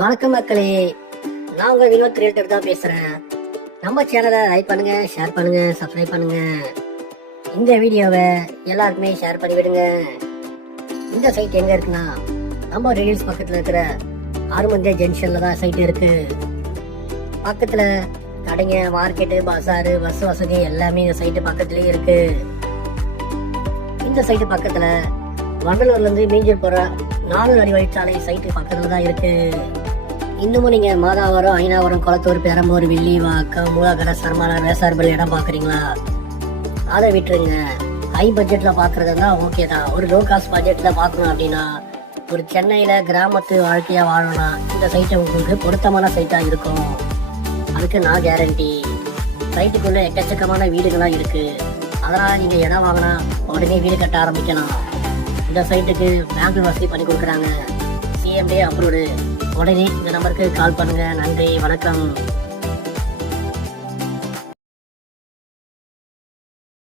வணக்கம் மக்களே, நான் உங்க வினோத் கிரியேட்டர் தான் பேசுறேன். நம்ம சேனலை லைக் பண்ணுங்க, ஷேர் பண்ணுங்க, சப்ஸ்கிரைப் பண்ணுங்க. இந்த வீடியோவை எல்லாருக்குமே ஷேர் பண்ணி விடுங்க. இந்த சைட் எங்க இருக்குன்னா நம்ம ரீல்ஸ் பக்கத்துல இருக்கிற ஆறுமந்தியா ஜங்ஷன்ல தான் சைட் இருக்கு. பக்கத்துல கடைங்க, மார்க்கெட்டு, பஸாரு, பஸ் வசதி எல்லாமே இந்த சைட்டு பக்கத்துலயே இருக்கு. இந்த சைட்டு பக்கத்துல வண்டலூர்ல இருந்து மீஞ்சூர் போற 4 அடி வழிச்சாலை சைட்டு பக்கத்துல தான் இருக்கு. இன்னமும் நீங்க மாதாவரம், ஐநாவரம், குளத்தூர், பெரம்பூர், வில்லிவாக்கம், மூலாக்கடை, சர்மாலா, வேசார்பல் இடம் பாக்குறீங்களா? அதை விட்டுருங்க. ஹை பட்ஜெட்ல பாக்குறதுனா ஓகே தான். ஒரு லோ காஸ்ட் பட்ஜெட்ல பாக்கணும் அப்படின்னா, ஒரு சென்னையில கிராமத்து வாழ்க்கையா வாழணும்னா இந்த சைட்டு உங்களுக்கு பொருத்தமான சைட்டா இருக்கும். அதுக்கு நான் கேரண்டி. சைட்டுக்குள்ள எக்கச்சக்கமான வீடுகளா இருக்கு. அதனால நீங்க இடம் வாங்கினா உடனே வீடு கட்ட ஆரம்பிக்கலாம். இந்த சைட்டுக்கு பேங்க் வசதி பண்ணி கொடுக்குறாங்க. CMD approved. உடனே இந்த நம்பருக்கு கால் பண்ணுங்க. நன்றி, வணக்கம்.